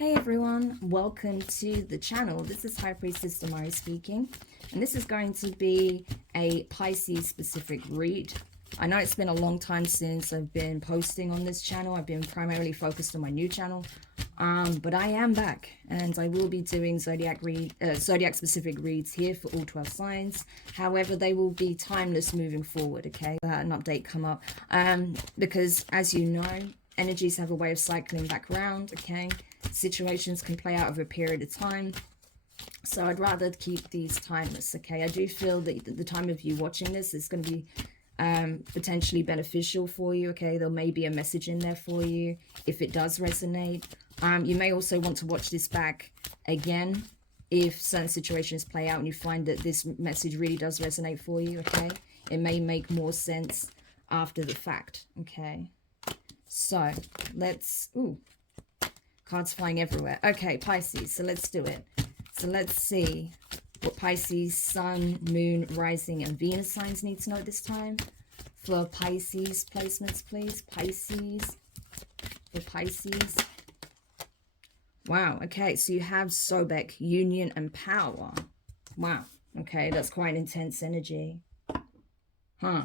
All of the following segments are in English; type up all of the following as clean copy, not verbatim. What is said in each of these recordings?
Hey everyone, welcome to the channel. This is High Priestess Demari speaking, and this is going to be a Pisces specific read. I know it's been a long time since I've been posting on this channel. I've been primarily focused on my new channel, but I am back, and I will be doing zodiac specific reads here for all 12 signs. However, they will be timeless moving forward. Okay, an update come up, because as you know, energies have a way of cycling back around. Okay, situations can play out over a period of time, so I'd rather keep these timeless. Okay, I do feel that the time of you watching this is going to be potentially beneficial for you. Okay, there may be a message in there for you if it does resonate. You may also want to watch this back again if certain situations play out and you find that this message really does resonate for you. Okay, it may make more sense after the fact. Okay, so let's cards flying everywhere. Okay, Pisces, so let's do it. So let's see what Pisces, Sun, Moon, Rising, and Venus signs need to know this time. For Pisces placements, please. Pisces. For Pisces. Wow, okay, so you have Sobek, Union, and Power. Wow, okay, that's quite intense energy. Huh.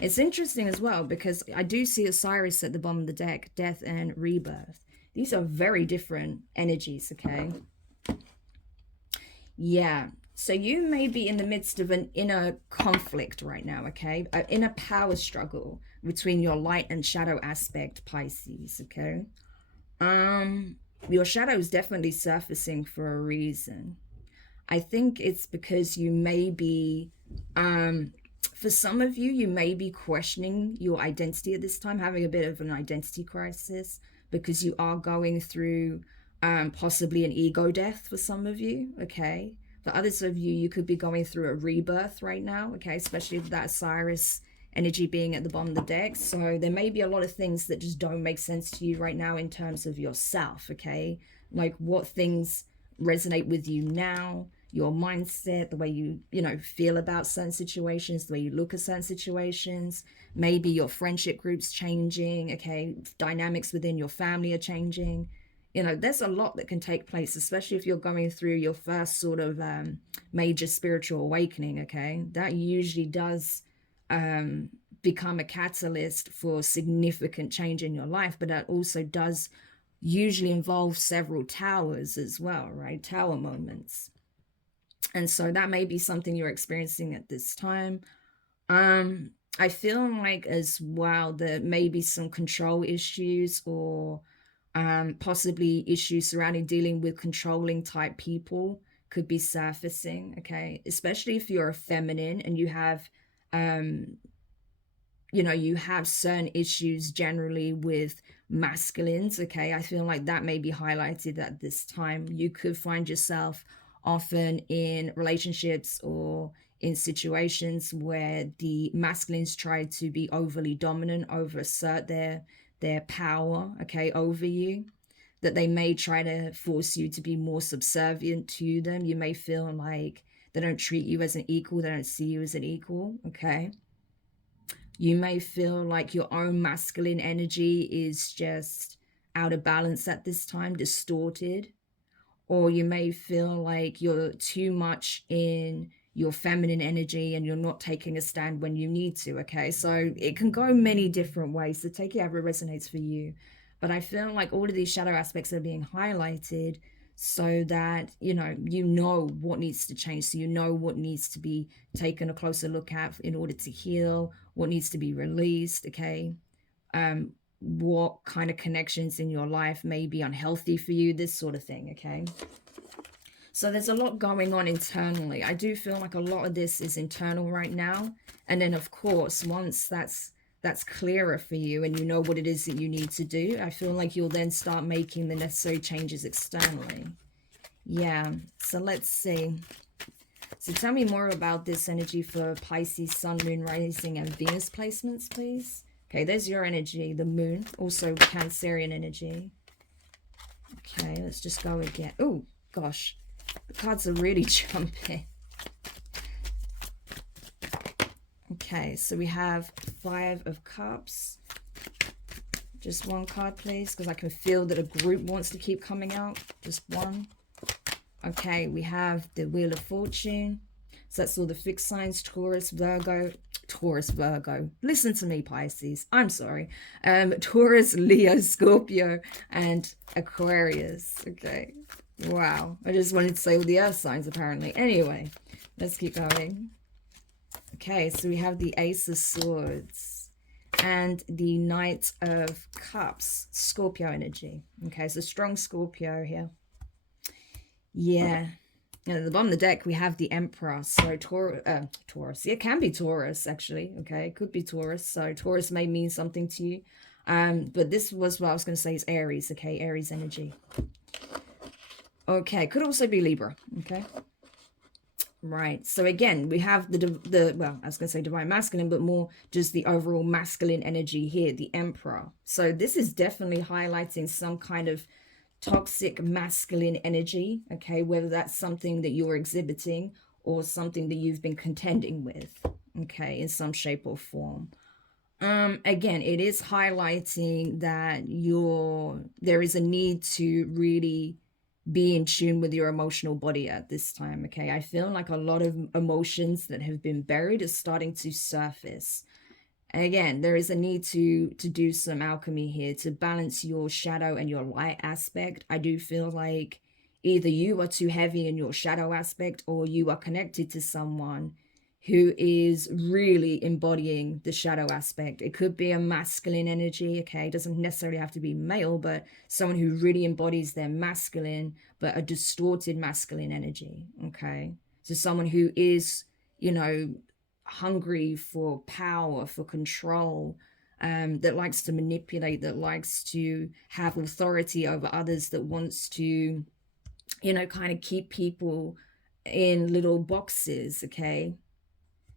It's interesting as well because I do see Osiris at the bottom of the deck, Death and Rebirth. These are very different energies, okay? Yeah, so you may be in the midst of an inner conflict right now, okay? An inner power struggle between your light and shadow aspect, Pisces, okay? Your shadow is definitely surfacing for a reason. I think it's because you may be, for some of you, you may be questioning your identity at this time, having a bit of an identity crisis because you are going through possibly an ego death for some of you, okay? For others of you, you could be going through a rebirth right now, okay? Especially with that Osiris energy being at the bottom of the deck. So there may be a lot of things that just don't make sense to you right now in terms of yourself, okay? Like what things resonate with you now, your mindset, the way you feel about certain situations, the way you look at certain situations. Maybe your friendship group's changing, okay? Dynamics within your family are changing. There's a lot that can take place, especially if you're going through your first sort of major spiritual awakening, okay? That usually does become a catalyst for significant change in your life, but that also does usually involve several towers as well, right? Tower moments. And so that may be something you're experiencing at this time. I feel like as well there may be some control issues or possibly issues surrounding dealing with controlling type people could be surfacing, okay? Especially if you're a feminine and you have you have certain issues generally with masculines, okay? I feel like that may be highlighted at this time. You could find yourself often in relationships or in situations where the masculines try to be overly dominant, assert their power, okay, over you, that they may try to force you to be more subservient to them. You may feel like they don't treat you as an equal, they don't see you as an equal, okay? You may feel like your own masculine energy is just out of balance at this time, distorted. Or you may feel like you're too much in your feminine energy and you're not taking a stand when you need to, okay? So it can go many different ways, so take it however it resonates for you. But I feel like all of these shadow aspects are being highlighted so that you know what needs to change, so you know what needs to be taken a closer look at in order to heal, what needs to be released, okay? What kind of connections in your life may be unhealthy for you, this sort of thing, okay? So there's a lot going on internally. I do feel like a lot of this is internal right now, and then of course once that's clearer for you and you know what it is that you need to do, I feel like you'll then start making the necessary changes externally. Yeah, so let's see. So tell me more about this energy for Pisces, Sun, Moon, Rising, and Venus placements, please. Okay, there's your energy, the Moon, also Cancerian energy. Okay, let's just go again. Oh, gosh, the cards are really jumping. Okay, so we have 5 of Cups, Just one card, please, because I can feel that a group wants to keep coming out. Just one. Okay, we have the Wheel of Fortune. So that's all the fixed signs, Taurus, Virgo. Listen to me, Pisces. I'm sorry. Taurus, Leo, Scorpio, and Aquarius. Okay. Wow. I just wanted to say all the earth signs, apparently. Anyway, let's keep going. Okay, so we have the Ace of Swords and the Knight of Cups, Scorpio energy. Okay, so strong Scorpio here. Yeah. And at the bottom of the deck, we have the Emperor. So Taurus. It can be Taurus, actually. Okay, it could be Taurus. So Taurus may mean something to you. But this was what I was going to say is Aries. Okay, Aries energy. Okay, could also be Libra. Okay. Right. So again, we have well, I was going to say divine masculine, but more just the overall masculine energy here, the Emperor. So this is definitely highlighting some kind of toxic masculine energy, okay, whether that's something that you're exhibiting or something that you've been contending with, okay, in some shape or form. Again, it is highlighting that there is a need to really be in tune with your emotional body at this time, okay? I feel like a lot of emotions that have been buried are starting to surface. And again, there is a need to do some alchemy here to balance your shadow and your light aspect. I do feel like either you are too heavy in your shadow aspect or you are connected to someone who is really embodying the shadow aspect. It could be a masculine energy, okay? It doesn't necessarily have to be male, but someone who really embodies their masculine, but a distorted masculine energy, okay? So someone who is, you know, hungry for power, for control, that likes to manipulate, that likes to have authority over others, that wants to, you know, kind of keep people in little boxes, okay?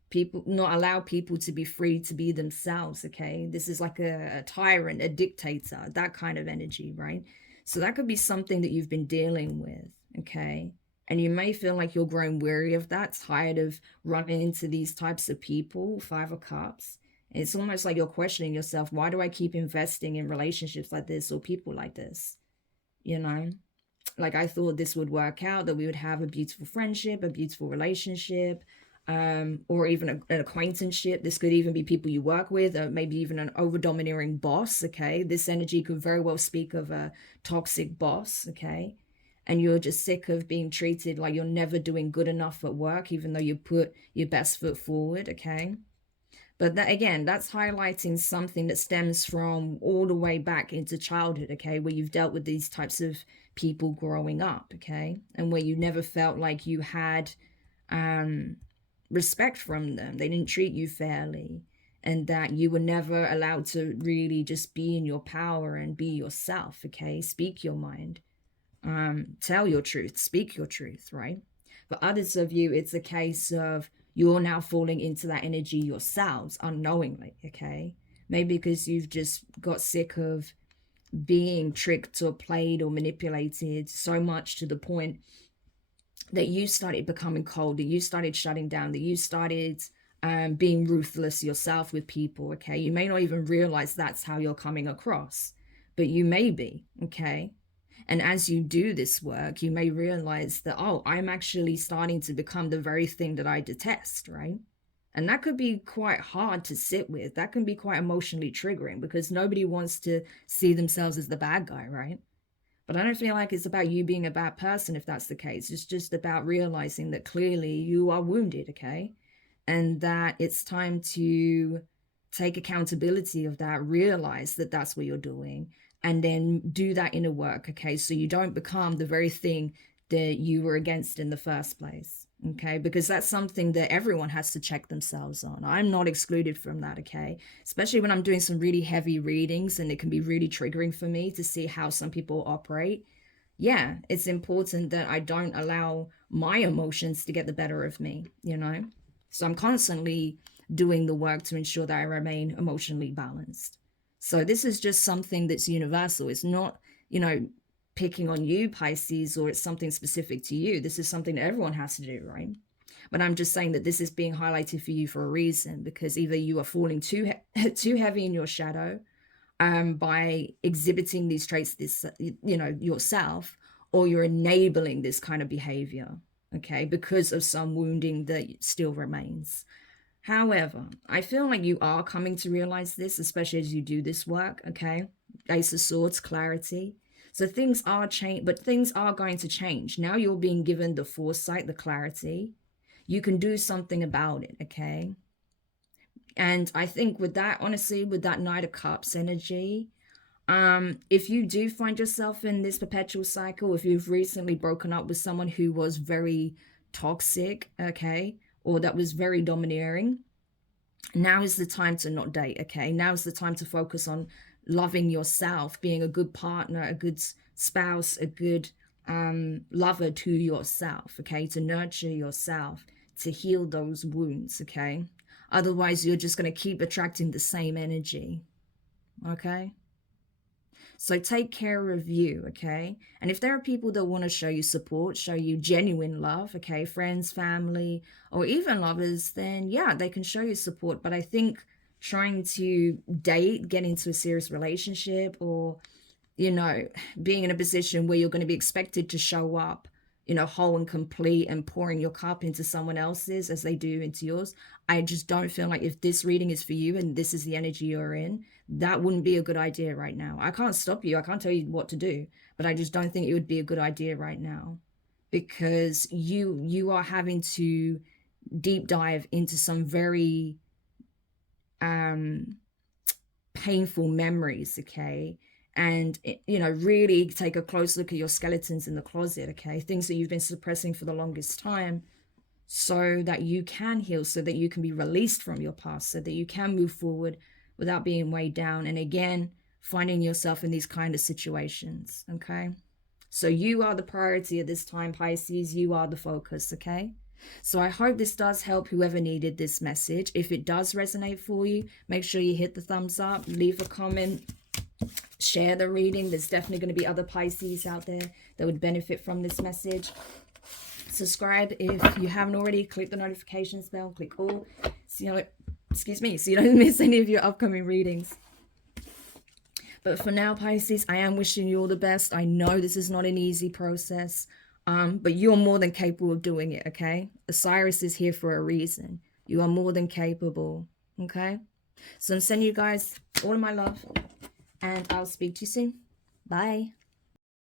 People, not allow people to be free to be themselves, okay? This is like a tyrant, a dictator, that kind of energy, right? So that could be something that you've been dealing with, okay? And you may feel like you're growing weary of that, tired of running into these types of people, Five of Cups. And it's almost like you're questioning yourself, why do I keep investing in relationships like this or people like this? You know, like I thought this would work out, that we would have a beautiful friendship, a beautiful relationship, or even an acquaintanceship. This could even be people you work with, or maybe even an over-domineering boss, okay? This energy could very well speak of a toxic boss, okay? And you're just sick of being treated like you're never doing good enough at work, even though you put your best foot forward, okay? But that, again, that's highlighting something that stems from all the way back into childhood, okay? Where you've dealt with these types of people growing up, okay? And where you never felt like you had respect from them. They didn't treat you fairly. And that you were never allowed to really just be in your power and be yourself, okay? Speak your mind. Tell your truth, speak your truth, right? For others of you, it's a case of you're now falling into that energy yourselves unknowingly, okay? Maybe because you've just got sick of being tricked or played or manipulated so much to the point that you started becoming cold, that you started shutting down, that you started being ruthless yourself with people, okay? You may not even realize that's how you're coming across, but you may be, okay? And as you do this work, you may realize that, oh, I'm actually starting to become the very thing that I detest, right? And that could be quite hard to sit with. That can be quite emotionally triggering because nobody wants to see themselves as the bad guy, right? But I don't feel like it's about you being a bad person if that's the case. It's just about realizing that clearly you are wounded, okay? And that it's time to take accountability of that, realize that that's what you're doing, and then do that inner work, okay? So you don't become the very thing that you were against in the first place, okay? Because that's something that everyone has to check themselves on. I'm not excluded from that, okay? Especially when I'm doing some really heavy readings and it can be really triggering for me to see how some people operate. Yeah, it's important that I don't allow my emotions to get the better of me, you know? So I'm constantly doing the work to ensure that I remain emotionally balanced. So this is just something that's universal. It's not, you know, picking on you, Pisces, or it's something specific to you. This is something that everyone has to do, right? But I'm just saying that this is being highlighted for you for a reason, because either you are falling too heavy in your shadow, by exhibiting these traits, this, you know, yourself, or you're enabling this kind of behavior, okay, because of some wounding that still remains. However, I feel like you are coming to realize this, especially as you do this work, okay? Ace of Swords, clarity. So things are change, but things are going to change. Now you're being given the foresight, the clarity. You can do something about it, okay? And I think with that, honestly, with that Knight of Cups energy, if you do find yourself in this perpetual cycle, if you've recently broken up with someone who was very toxic, okay, or that was very domineering, now is the time to not date, okay? Now is the time to focus on loving yourself, being a good partner, a good spouse, a good lover to yourself, okay? To nurture yourself, to heal those wounds, okay? Otherwise, you're just going to keep attracting the same energy, okay? So take care of you, okay? And if there are people that want to show you support, show you genuine love, okay, friends, family, or even lovers, then yeah, they can show you support. But I think trying to date, get into a serious relationship, or, you know, being in a position where you're going to be expected to show up, you know, whole and complete and pouring your cup into someone else's as they do into yours, I just don't feel like, if this reading is for you and this is the energy you're in, that wouldn't be a good idea right now. I can't stop you. I can't tell you what to do, but I just don't think it would be a good idea right now, because you are having to deep dive into some very painful memories, okay? And, you know, really take a close look at your skeletons in the closet, okay? Things that you've been suppressing for the longest time, so that you can heal, so that you can be released from your past, so that you can move forward without being weighed down. And again, finding yourself in these kind of situations, okay? So you are the priority at this time, Pisces. You are the focus, okay? So I hope this does help whoever needed this message. If it does resonate for you, make sure you hit the thumbs up, leave a comment, share the reading. There's definitely going to be other Pisces out there that would benefit from this message. Subscribe if you haven't already. Click the notifications bell, click all, so you know, excuse me, so you don't miss any of your upcoming readings. But for now, Pisces, I am wishing you all the best. I know this is not an easy process, but you're more than capable of doing it, okay? Osiris is here for a reason. You are more than capable, okay? So I'm sending you guys all of my love, and I'll speak to you soon. Bye.